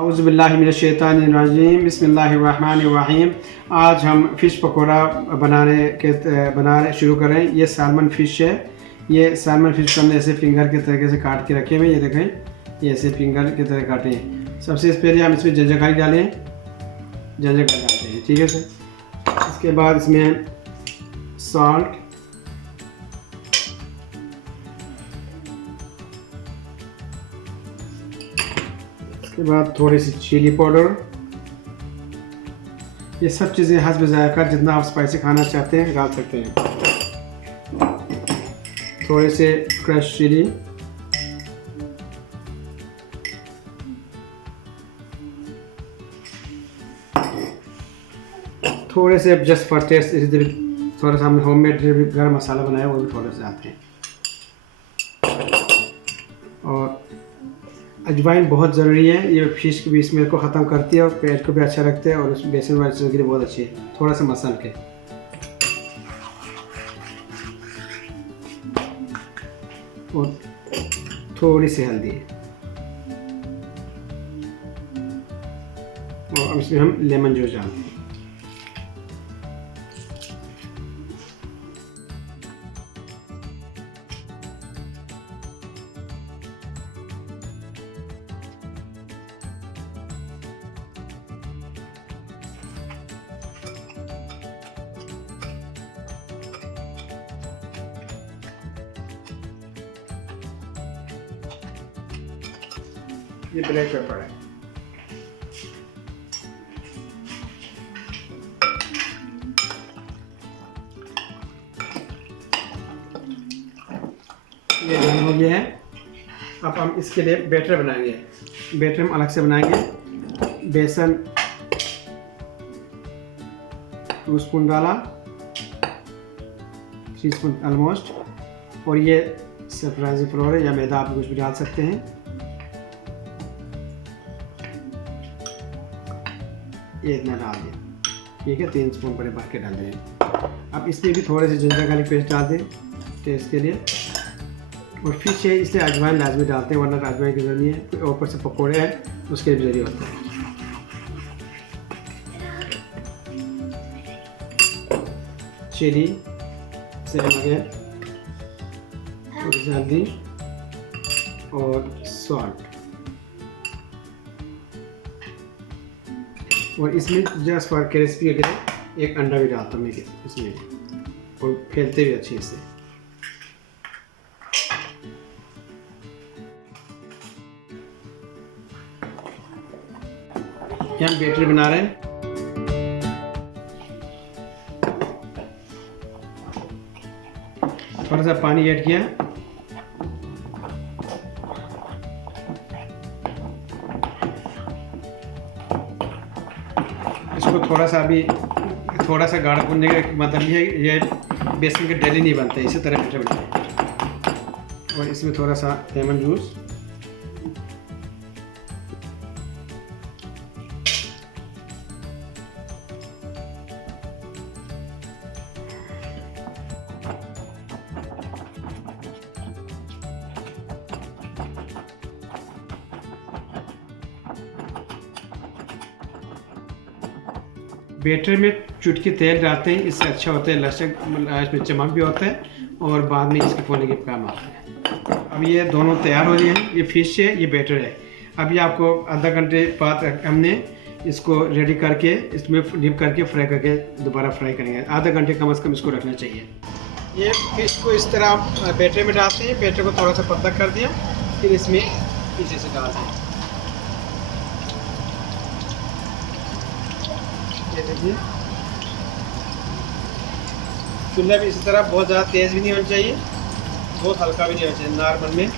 औज़ुबिल्लाहिमिनश्शैतानिर्रजीम बिस्मिल्लाहिर्रहमानिर्रहीम। आज हम फ़िश पकोड़ा बनाने शुरू करें। ये सालमन फ़िश है। ये सालमन फ़िश को हमने ऐसे फिंगर के तरीके से काट के रखे हुए, ये देखें, ये ऐसे फिंगर की तरह काटे हैं। सबसे पहले हम इसमें जंजर डालें, जंजर डालते हैं, ठीक है सर। इसके बाद इसमें सॉल्ट, उसके बाद थोड़ी सी चिली पाउडर। ये सब चीज़ें हस्ब ज़ायक़ा, जितना आप स्पाइसी खाना चाहते हैं डाल सकते हैं। थोड़े से क्रश चिली, थोड़े से जस्ट फॉर टेस्ट, थोड़ा सा हमने होममेड गरम मसाला बनाया वो भी थोड़े से आते हैं। और अजवाइन बहुत ज़रूरी है, ये फिश के भी स्मेल को ख़त्म करती है और पेट को भी अच्छा रखते हैं और उस बेसन वाली चीज़ों के लिए बहुत अच्छी है। थोड़ा सा मसल के और थोड़ी सी हल्दी, और अब इसमें हम लेमन जूस डालते हैं। ये ब्लैक पेपर है। ये डन हो गया है। अब हम इसके लिए बैटर बनाएंगे। बैटर हम अलग से बनाएंगे। बेसन 2 स्पून डाला, 3 स्पून ऑलमोस्ट, और ये सफराजी फ्लोर या मैदा आप कुछ भी डाल सकते हैं। ये इतना डाल दिया, ठीक है। 3 स्पून बड़े भर के डाल दें। अब इसमें भी थोड़े से जिंजर गार्लिक पेस्ट डाल दें टेस्ट के लिए। और फिश है इसलिए अजवाइन लाजमी डालते हैं, वरना अजवाइन की जरूरत नहीं है। ऊपर से पकौड़े हैं उसके भी जरिए होता है। चिली से वगैरह, थोड़ी सी हल्दी और सॉल्ट, और इसमें जस्ट फॉर क्रिस्पी के लिए एक अंडा भी डालता हूँ मैं इसमें, और फैलते भी अच्छे से। हम बैटर बना रहे हैं। थोड़ा सा पानी ऐड किया, इसको थोड़ा सा अभी थोड़ा सा गाढ़ा भूनने का मतलब ये है, ये बेसन के डेली नहीं बनते, इसी तरह बैटर बनते हैं। और इसमें थोड़ा सा लेमन जूस, बैटर में चुटकी तेल डालते हैं, इससे अच्छा होता है, लहसुन में चमक भी होता है और बाद में इसके फोड़ने के काम आता है। अब ये दोनों तैयार हो गए हैं। ये फिश है, ये बैटर है। अभी आपको आधा घंटे बाद हमने इसको रेडी करके इसमें डिप करके फ्राई करके दोबारा फ्राई करेंगे। आधा घंटे कम से कम इसको रखना चाहिए। ये फिश को इस तरह बैटर में डालते हैं। बैटर को थोड़ा सा पतला कर दिया, फिर इसमें पीछे से डालते हैं। ये देखिए, चूल्हा भी इसी तरह बहुत ज़्यादा तेज़ भी नहीं होना चाहिए, बहुत हल्का भी नहीं होना चाहिए, नॉर्मल में